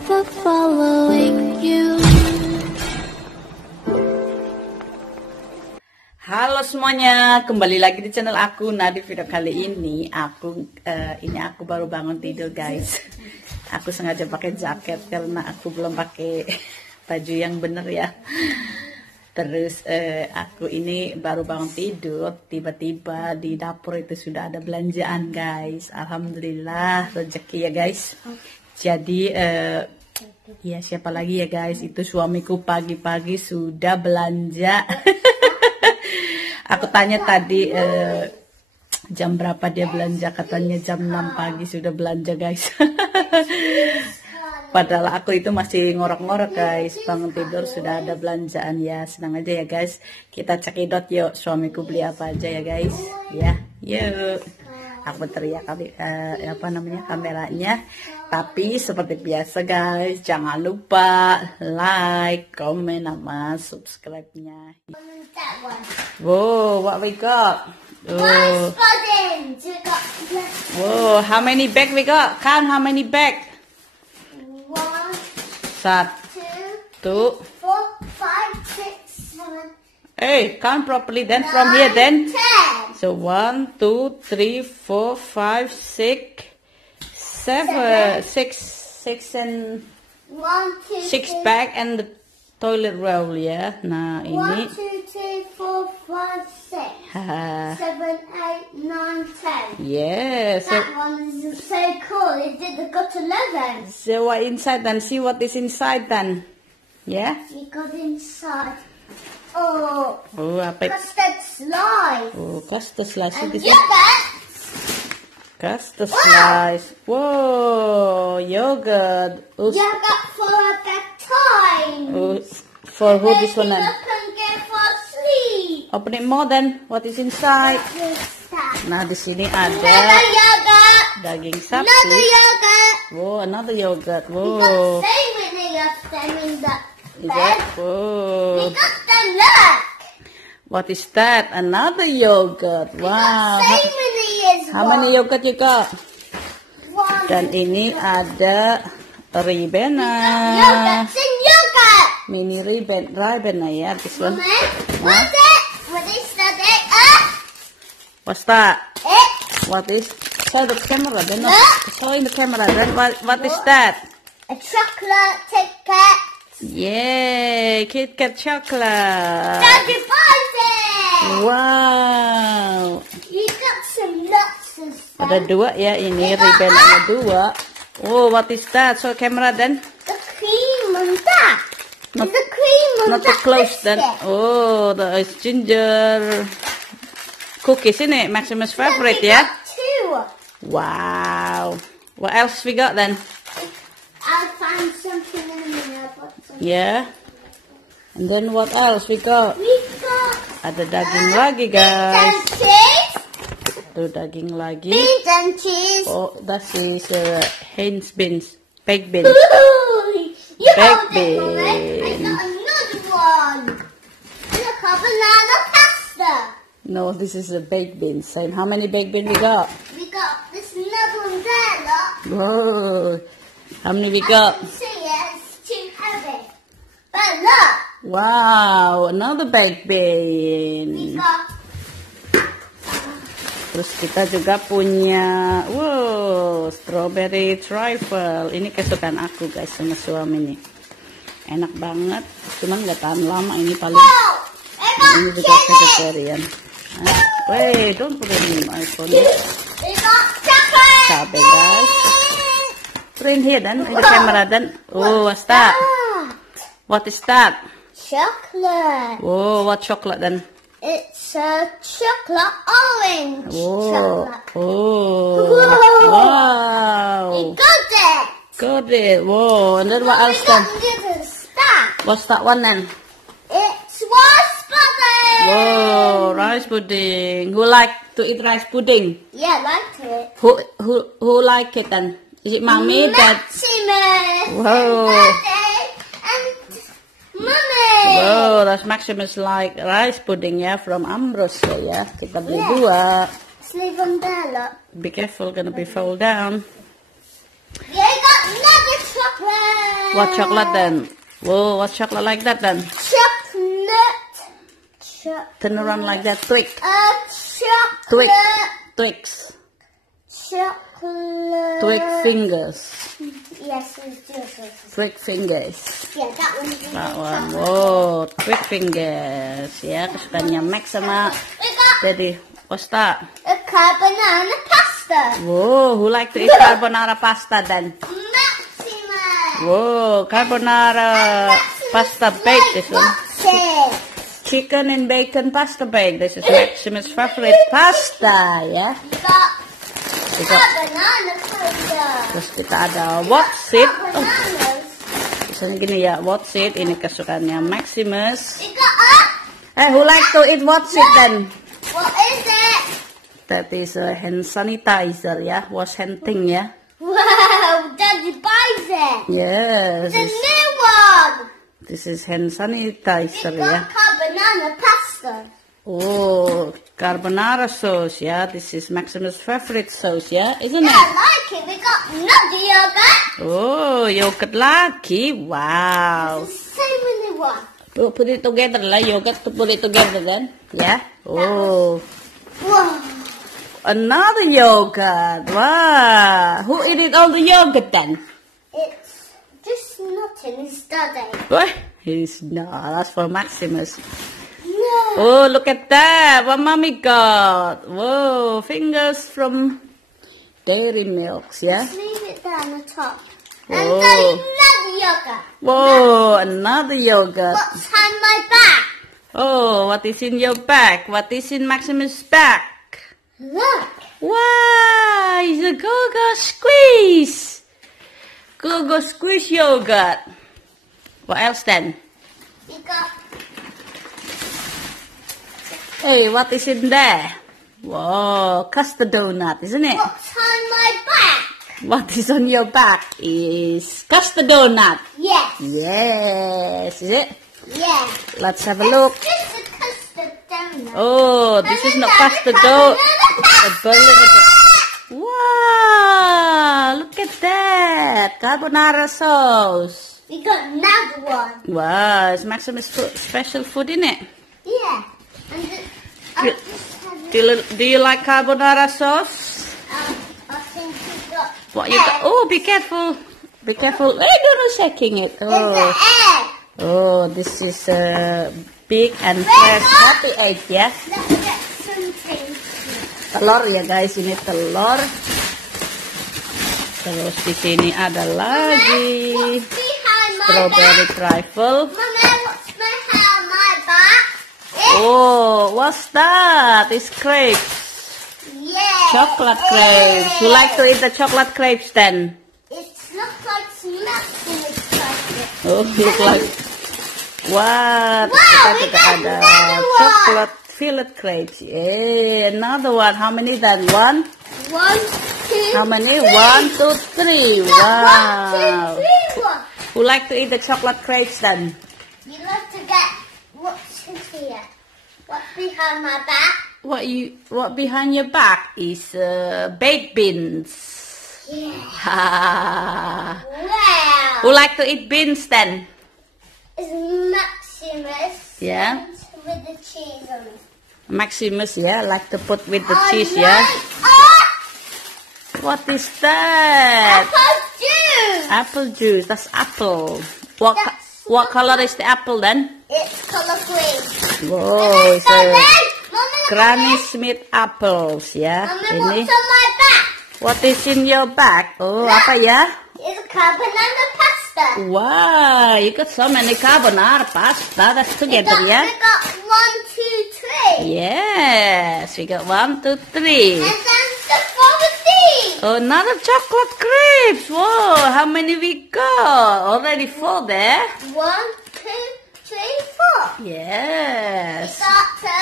forever following you. Halo semuanya, kembali lagi di channel aku. Nah, di video kali ini aku baru bangun tidur, guys. Aku sengaja pakai jaket karena aku belum pakai baju yang bener ya. Terus aku ini baru bangun tidur, tiba-tiba di dapur itu sudah ada belanjaan, guys. Alhamdulillah, rezeki ya, guys. Jadi ya siapa lagi ya, guys? Itu suamiku pagi-pagi sudah belanja. Aku tanya tadi jam berapa dia belanja, katanya jam 6 pagi sudah belanja, guys. Padahal aku itu masih ngorok-ngorok, guys. Bangun tidur sudah ada belanjaan ya. Senang aja ya, guys. Kita cekidot yuk, suamiku beli apa aja ya, guys. Ya, yuk. Aku teriak kali kameranya. Tapi seperti biasa, guys, jangan lupa like, comment, sama subscribe-nya. Whoa, what we got? Oh. Whoa, how many bag we got? Count how many bag? 1, 2, 4, 5, 6, 7. Hey, count properly then from here then. 10. So 1, 2, 3, 4, 5, 6, 7, 6 and 1, 2, 6 3, bag and the toilet roll ya. Nah 1, ini 2, 3, 4, 5, 6, haha. 7, 8, 9, 10. Yeah, so That one is so cool. It did got 11. so what inside then? See what is inside then. Yeah. We got inside. Oh, Oh, apa itu? custard slime. Oh, custard slice And itu. yogurt. Custard slice. Whoa, yogurt. Yogurt for the time. Oh, for who this one then? People can get for sleep. Open it more then. What is inside? What's that? Nah, di sini Another ada yogurt. daging Another sapi. yogurt. Whoa, another yogurt. We got Whoa. so many of them in the Is bed. that? We Whoa. got them, look. What is that? Another yogurt. We Wow. got so many as How well. many yogurt you got? One. Dan ini ada Ribena. Yogurt and yogurt. Mini Ribena ya. This one. Mommy, what's it? What is that? What's that? It. What is? Show the camera. Then Look. show in the camera. Then what is that? A chocolate ticket. Yay! Kit Kat chocolate. Daddy buys it. Wow. You got some nuts and stuff. Ada dua ya ini. We got Ribenanya dua. Oh, what is that? Show camera then. The cream on that. Not- There's a cream on Not too that close then. biscuit. Oh, the is ginger cookies in it. Maximus favorite, We yeah? got two. Wow. What else we got then? I'll find something in a minute. Yeah. And then what else we got? We got Ada daging lagi, beans and guys. cheese. Tuh daging lagi. Beans and cheese. Oh, that is Heinz beans. Baked beans. Ooh, you Baked hold it, Mommy. I beans. got another one. Look, a banana pasta. No, this is a baked beans. And how many baked beans we got? We got this another one there, look. Whoa. How many we I got? can see it. It's too heavy. But look, Wow, another baked we bean. got Terus kita juga punya, wow, strawberry trifle. Ini kesukaan aku, guys, sama suami nih. Enak banget, cuman nggak tahan lama. Ini paling, oh, I got ini juga chili. vegetarian. Wait, don't put it in my phone. We got chocolate. Cabe, guys. Put it in here then, in the camera then. Oh, what's that? What is that? Chocolate. Oh, what chocolate then? It's a chocolate orange Oh, chocolate. oh, Whoa. wow. We got it. Got it. Whoa, and then what But else we then? got little stuff. What's that one then? It's rice pudding. Whoa, rice pudding. Who like to eat rice pudding? Yeah, I liked it. Who like it then? Is it mommy, dad? Maximus. Whoa. And Daddy and Mummy. Whoa, that's Maximus like rice pudding ya from Ambrose ya. Kita beli Yeah. dua. Let's leave them there, look. Be careful, gonna be fall down. Yeah, I got another chocolate. What chocolate then? Whoa, what chocolate like that then? Chocolate. Turn around like that. Twix. Chocolate. Twix. Chocolate. Twix fingers. Yes, it's just. Twix fingers. Yeah, that one's That one. Whoa, Twix fingers. Ya, kesukaannya Max sama We got Daddy. What's that? a carbonara pasta. Whoa, who like to eat carbonara pasta then? Maximus. Whoa, carbonara pasta baked this one. What's it? Chicken and bacon pasta baked. This is Maximus' favorite pasta, ya. We got carbonara pasta. Terus kita ada what's it? Oh, Bananas. misalnya gini ya, what's it? Ini kesukaannya Maximus. We got Who like to eat what's it then? what is it? That is a hand sanitizer, ya. Wash hand thing, ya. Wow, Daddy buys it. Yes. The new one. This is hand sanitizer, We ya. got carbonara pasta. Oh, carbonara sauce, yeah. This is Maximus' favorite sauce, yeah, isn't I it? like it. We got another yogurt. Oh, yogurt lagi. Wow. So many one. Put it together lah, yogurt to put it together then. Yeah. Oh, Whoa. another yogurt. Wow. Who eat all the yogurt then? It's just nothing. It's Daddy. What? He's no, that's for Maximus. No. Oh, look at that. What mommy got? Whoa, fingers from Dairy Milks, yeah. Leave it down the top. Whoa. And Daddy, another yogurt. Whoa, another yogurt. What's on my back? Oh, what is in your bag? What is in Maximus' bag? Look. Wow, it's a Go-Go Squeeze. Go-Go Squeeze yogurt. What else then? We got Hey, what is in there? Whoa, custard donut, isn't it? what's on my back? What is on your back is custard donut. Yes. Yes, is it? Yeah. Let's have a look. It's just a custard donut. Oh, this is not custard donut. donut. Wow, look at that. Carbonara sauce. We got another one. Wow, it's Maximus' special food, isn't it? Yeah. And You- Do you like carbonara sauce? I think we got What you got? Oh, be careful. Be careful. Hey, no shaking it. It's the Oh, egg. oh, this is a big and fresh happy egg, ya. Let's get something. Telur ya guys, ini telur. Terus di sini ada lagi What's behind my strawberry back? trifle. Mama, what's behind my back? Oh, what's that? It's crepes. Yeah. Chocolate crepes. You like to eat the chocolate crepes then? It looks like Maximus chocolate. Oh, look like what? Wow, Kita we juga got ada another one. chocolate fillet crepes. Yeah, another one. How many then? One? 1, 2, How many? 3. 1, 2, 3. Look, Wow. 1, 2, 3, 1. Who like to eat the chocolate crepes then? You love to get what's in here. What's behind my back? What behind your back is baked beans. Yeah. Ha. Wow. Who like to eat beans then? It's Maximus. Yeah. With the cheese on it. Maximus, yeah, like to put with the I cheese, like- yeah. Oh, What is that? apple juice. Apple juice. That's apple. What That's- what color is the apple then? It's color green. Whoa, it's a Mama, Granny Smith apples, ya. Mama, Ini. what's on my back? What is in your bag? Oh, apa ya? It's carbonara pasta. Wow, you got so many carbonara pasta. That's together, We yeah. got 1, 2, 3. Yes, we got 1, 2, 3. And then the 14. Oh, another chocolate crepes. Whoa, how many we got? Already 4 there. 1, 2, 3, 4. Yes. Got a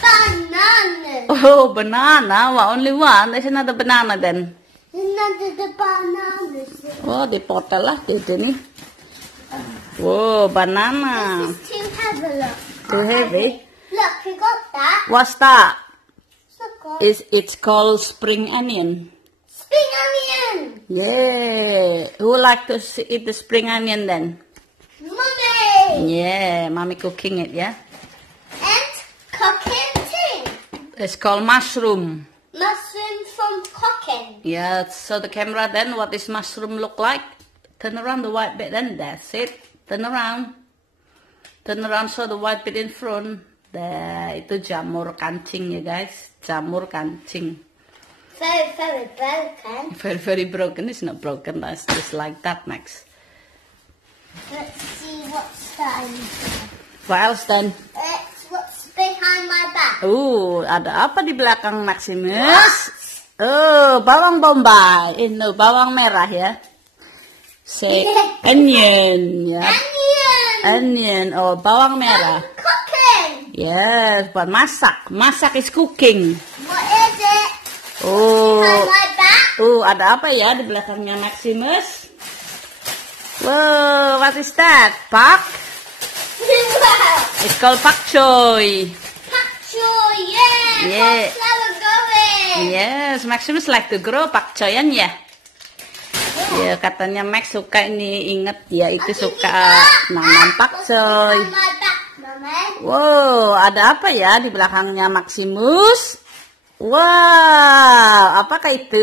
banana. Oh, banana. Well, only one. There's another banana then. Another the bananas. Oh, dipotong lah di sini. Whoa, banana. It's too heavy, look. Too heavy. Look, we got that. What's that? So good. It's called spring onion. spring onion. Yeah. Who like to eat the spring onion then? Mummy. Yeah, mommy cooking it, yeah? And cooking too. It's called mushroom. Mushroom from cooking. Yeah, so the camera then, what does mushroom look like? Turn around the white bit then, that's it. Turn around. Turn around, so the white bit in front. There, itu jamur kancing ya guys. Jamur kancing. Very, very broken. Very, very broken. It's not broken, that's just like that, Max. Let's see what's done. What else then? It's what's behind my back. Ada apa di belakang Maximus? Oh, bawang bombay. No, bawang merah ya. Say onion, ya. Onion, oh bawang merah. Cooking. Yes, buat masak. Masak is cooking. What is it? Oh, Behind my back. ada apa ya di belakangnya Maximus? Wow, what is that? Pak? It's called pak choy. Pak choy, yeah. Yeah. Flower going. Yes, Maximus like to grow pak choyan ya. Ya, katanya Max suka ini, inget dia itu suka nanam pakcoy. Behind my back, Mama. Wow, ada apa ya di belakangnya Maximus? Wow, apakah itu?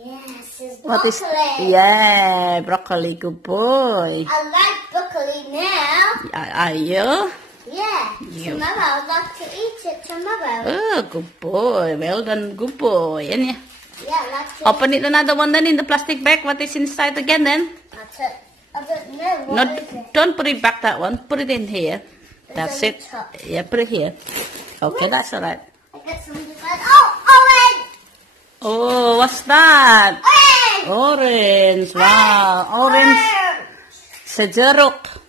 Yes, it's What is? broccoli. Yeah, broccoli, good boy. I like broccoli now. Ayo. Yeah. You. Tomorrow I'd like to eat it tomorrow. Oh, good boy. Well done, good boy. Yan ya. Yeah, I like to Open it another one then in the plastic bag. What is inside again then? I don't know. No, What is it? don't put it back that one. Put it in here. That's on it. the top. Yeah, put it here. Okay, that's all right. I got some different. Oh, orange! Oh, what's that? Orange! Orange. Wow, orange. Sejeruk.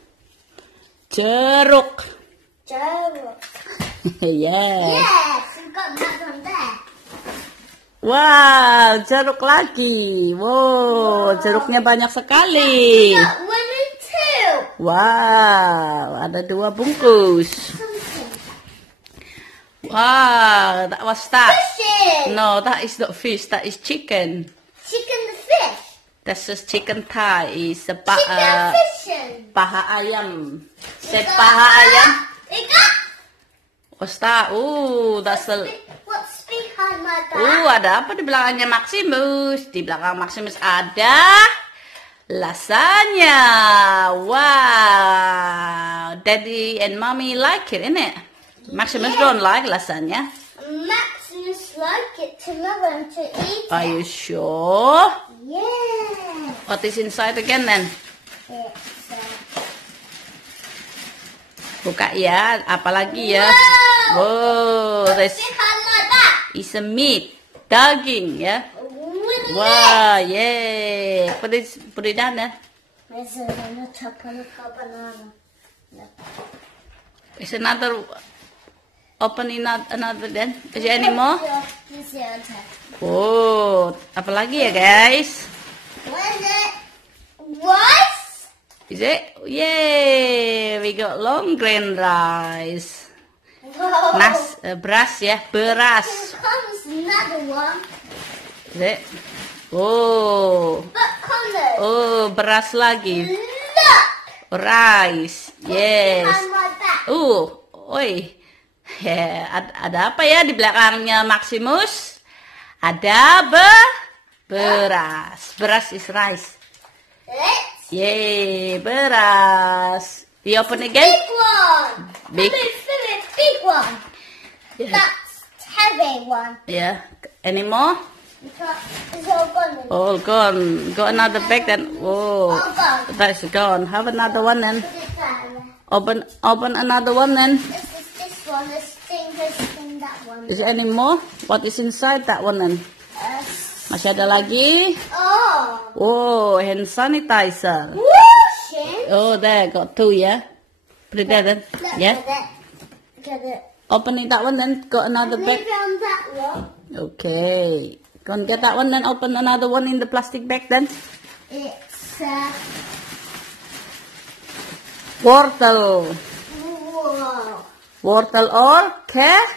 Jeruk. Jeruk. Yes. Yes, we've got another one there. Wow, jeruk lagi. Wow, jeruknya banyak sekali. Got one and two. Wow, ada 2 bungkus. Something. Wow, that was that. Fishes. No, that is not fish. That is chicken. Chicken the fish. That's just chicken thigh. Is Chicken fishing. paha ayam. Say paha ayam. Ikat. What's that? Oh, that's the. What's behind my back? Ada apa di belakangnya Maximus? Di belakang Maximus ada lasagna. Wow, Daddy and Mommy like it, innit? Maximus don't like lasagna. Maximus like it tomorrow to eat Are it. you sure? Yeah. What is inside again then? It's Buka ya, apalagi ya? Wow. Wow, this behind my back. is a meat, daging ya. With a Wow, yeah. Put it down there. This is on the top of the banana. Is another. Open another then. Is there any more? This is on top. Oh, apalagi ya guys? What is it? Rice? Is it? Yay, we got long grain rice. Whoa. Beras ya, beras. Here comes another one. Is it? Oh, But colors. oh, beras lagi. Look. Rice, yes. Behind my back. Oi. Ada apa ya di belakangnya Maximus? Ada beras. Beras is rice. Let's Yay, beras. You open again? big one. Big. Big one. Yeah. That's heavy one. Yeah. Any more? It's all gone. All gone. Got another bag then. Oh, All gone. that's gone. Have another one then. Put it down. Open another one then. This one. This thing, that one. Is there any more? What is inside that one then? Uh, Masih ada lagi? oh. Oh, hand sanitizer. Washing. Oh, there, got 2, yeah? Put it there then. Look Yeah? at it. Get it. Opening that one then. Got another Leave bag. it on that one. Okay. Go and get that one then. Open another one in the plastic bag then. It's Wortel. whoa. Wortel or Carrot.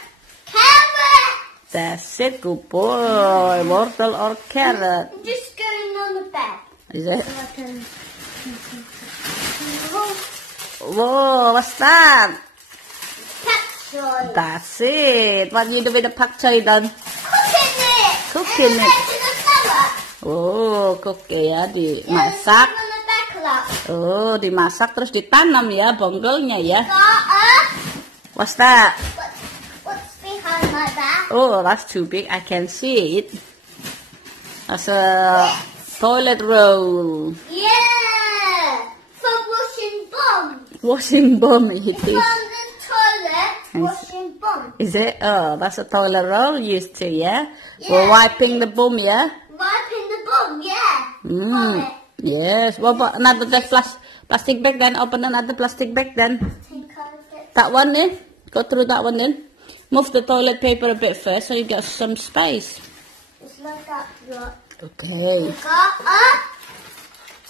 That's it, good boy. Wortel or carrot? I'm just going on the bed. Is it? So I can... Whoa, what's that? Capsule. That's it. What you do with the pak choy then? Cooking it. Cooking and it. In the stomach. Oh, cookie ya, Yeah, dimasak. on the back lot. Oh, dimasak terus ditanam ya, bonggolnya ya. Got What's that? what's behind my back? Oh, that's too big. I can see it. That's a toilet roll. Yeah. For washing bum. Washing bomb it From is. the toilet, washing bum. Is it? Oh, that's a toilet roll used to, yeah? Yeah. For wiping the bum, yeah? Wiping the bum, yeah. Mm. Got Yes. What about another plastic bag then? Open another plastic bag then. it. Think of it. That one then. Go through that one then. Move the toilet paper a bit first so you get some space. It's like that, look. Okay. Got a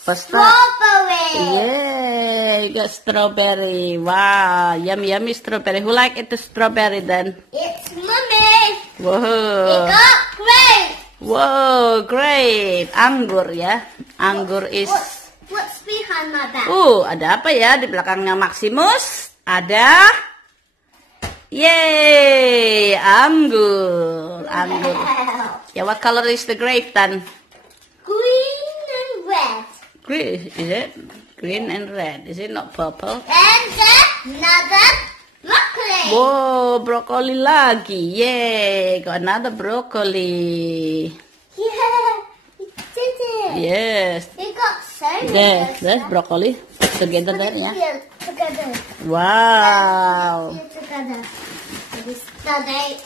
What's that? strawberry. Yay, you got strawberry. Wow, yummy, yummy strawberry. Who like it, the strawberry then? It's mummy. It Whoa. got great. Whoa, great. Anggur ya. Anggur is... What's behind my back? Ada apa ya di belakangnya Maximus? Ada... Yay, anggur. Anggur. Wow. Yeah, what color is the grape then? Green and red. Green, is it? Green and red. Is it not purple? And another broccoli. Whoa, broccoli lagi. Yay, got another broccoli. Yeah, we did it. Yes. We got so many. There's broccoli. Together there, yeah. Here, together. Wow. Here together. We study.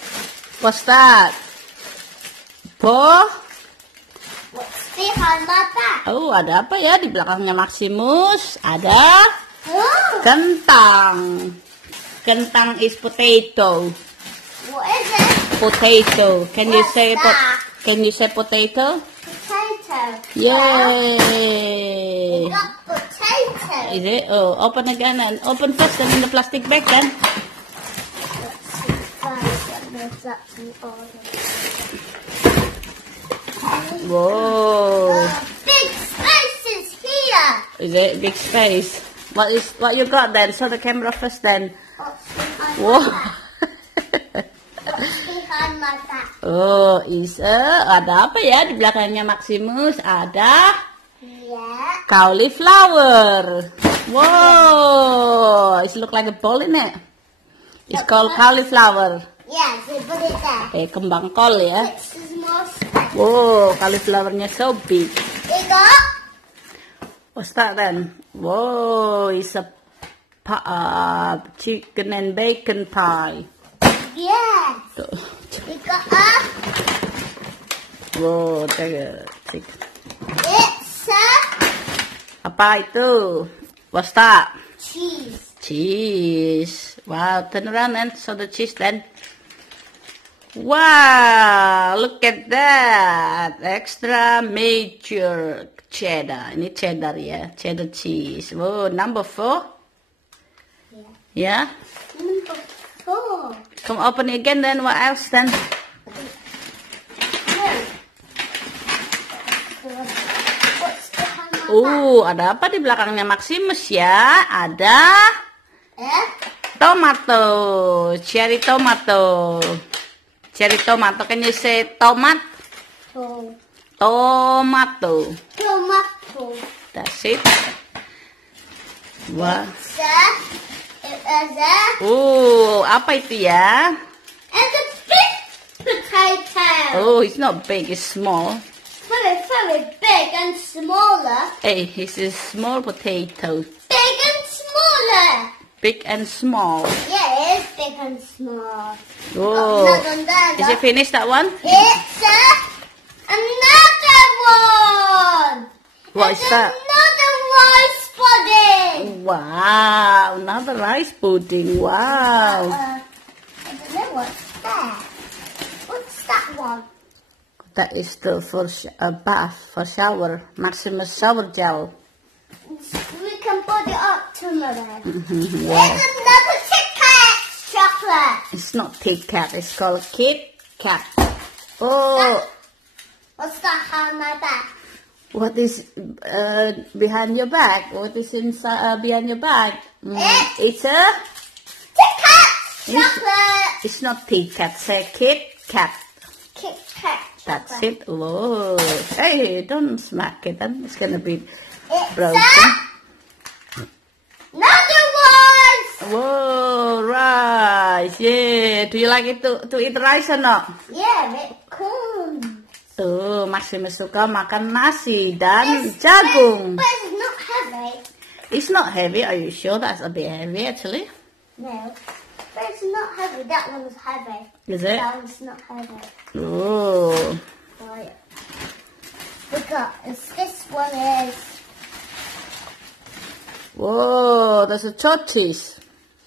What's that? What's behind my back? Oh, ada apa ya di belakangnya Maximus? Ada Oh, kentang. Kentang is potato. what is it? Potato. Can you What's say that? Can you say potato? Potato. Yay! We got potato. Is it? Oh, open again and open first and in the plastic bag then. Whoa! Big space is here. Is it big space? What you got then? Show the camera first then. What's behind my Whoa! back? What's behind my back? Oh, ada apa ya di belakangnya Maximus? Ada Yeah. cauliflower. Whoa! It look like a ball in it. It's called cauliflower. Yeah, so put it there. Kembang kol ya. It's a small space. Wow, cauliflowernya so big. We got What's that then? Whoa, it's a chicken and bacon pie. yeah. Tuh. We got a. Wow, chicken. It's a Apa itu? What's that? cheese. Cheese. Wow, turn around and show the cheese then. Wow, look at that. Extra major cheddar. Ini cheddar ya, cheddar cheese. Wow, number 4. Yeah? Number 4. Come open it again then. What else then? What's behind my back? Ada apa di belakangnya Maximus ya? Ada tomato. Cherry tomato. Cherry tomato. Can you say tomat? Tomato. Tomato. That's it. Wah. Apa itu ya? And a big potato. It's not big, it's small. Very, very big and smaller. Hey, this is small potato. Big and smaller. Big and small. Yeah, it is big and small. Oh. Another. Is it finished, that one? It's another one. What is that? Another rice pudding. Wow, another rice pudding. Wow. I don't know what's that. What's that one? That is the first bath for shower. Maximus shower gel. We can put it up tomorrow. Yeah. It's another Kit Kat chocolate. It's not Kit Kat, it's called Kit cat. Oh, What's that on my back? what is behind your back? What is inside behind your back? It's a. Kit Kat! Chocolate! It's not Kit Kat. Say Kit Kat. Kit Kat. That's chocolate. it. Whoa. Hey, don't smack it. Then it's gonna be It's broken. another one! Whoa, rice. Yeah. Do you like it to eat rice or not? Yeah, bit cool. Tuh, Maximus suka makan nasi dan jagung. But it's not heavy. It's not heavy. Are you sure? That's a bit heavy, actually. No. But it's not heavy. That one's heavy. Is it? That one's not heavy. Oh. Right. Because this one is... Whoa, there's a tortoise.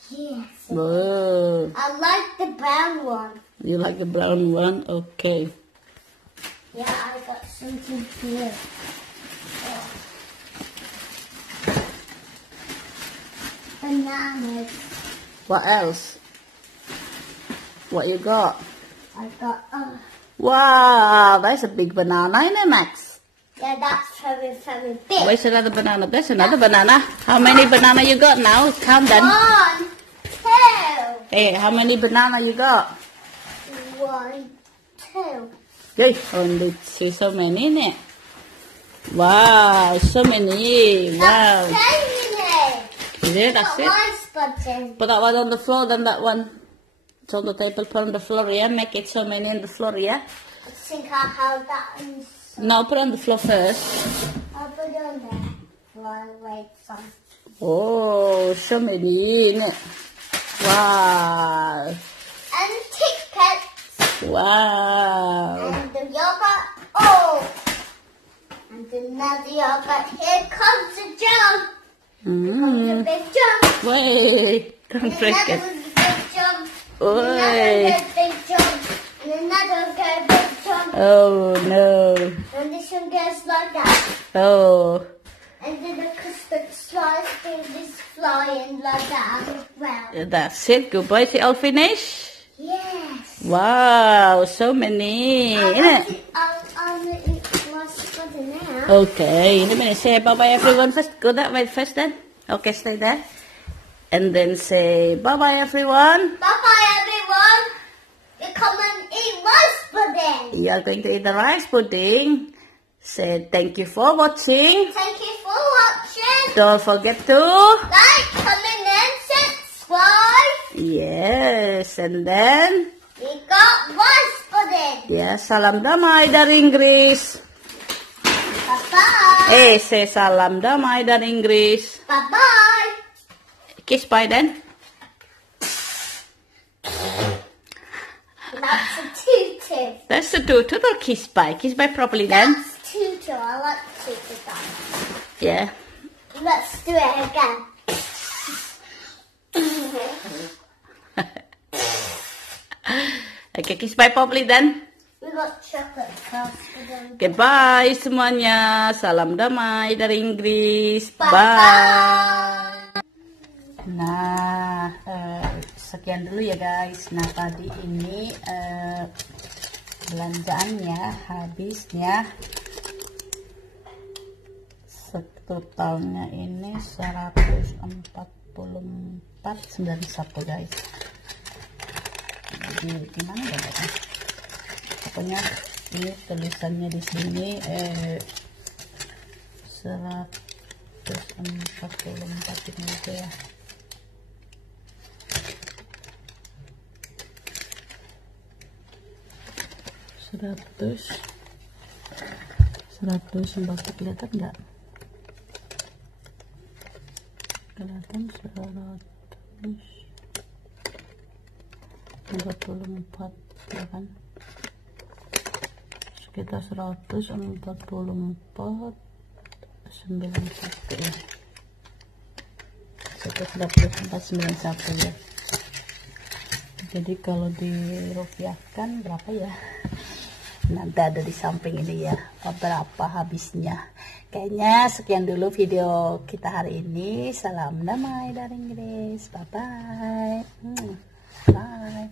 Yes. Whoa. I like the brown one. You like the brown one? Okay. Yeah, I got something here. Oh. Bananas. What else? What you got? I got, Wow, that's a big banana, isn't it, Max? yeah, that's very, very big. Where's another banana? There's another banana. How many banana you got now? Count them. 1, 2. Hey, how many banana you got? 1, 2. Hey, only see so many, isn't it? Wow, so many. Wow. That's tiny. Is it? That's it. Rice button. Put that one on the floor, then that one. It's on the table, put on the floor, yeah? Make it so many on the floor, yeah? I think I'll have that on. No, put it on the floor first. I'll put it on there. While I wait some. Oh, so many, innit? Wow. And Kit Kats. Wow. And the yogurt. Oh. And another yogurt. Here comes the jump. Comes a big jump. Wait, don't And break another it. one's a big jump. Oi. Another big jump. And another one goes big jump. Oh, no. And this one goes like that. Oh. And then the custard slice thing is flying like that as well. That's it. Good boy. Is it all finished? Yes. Wow, so many, innit? I'll eat my spaghetti now. Okay, in a minute. Say bye-bye everyone first. Go that way first then. Okay, stay there. And then say bye-bye everyone. Bye-bye, everyone. You come and eat rice pudding. You are going to eat the rice pudding. Say thank you for watching. Thank you for watching. Don't forget to... Like, comment, and subscribe. Yes, and then... We got rice pudding. Ya, salam damai dari Inggris. Bye-bye. Say salam damai dari Inggris. Bye-bye. Kiss bye then. That's a tutu. That's the tutu or kiss bye. Kiss bye properly then. That's tutu. I like tutu dance. Yeah. Let's do it again. Okay, kiss bye properly then. We got chocolate sauce for them. Goodbye semuanya. Salam damai dari Inggris. Bye. Bye-bye. Nah, sekian dulu ya guys. Nah, tadi ini belanjaannya habisnya totalnya ini 144,91 guys. Jadi gimana ya guys? Pokoknya ini tulisannya di sini 144 ini gitu ya. Seratus kelihatan nggak? Kelihatan 144 ya kan? Sekitar 144,91 ya. 144,91 ya. Jadi kalau dirupiahkan berapa ya? Nanti ada di samping ini ya berapa habisnya. Kayaknya sekian dulu video kita hari ini. Salam damai dari Inggris. Bye bye. Bye.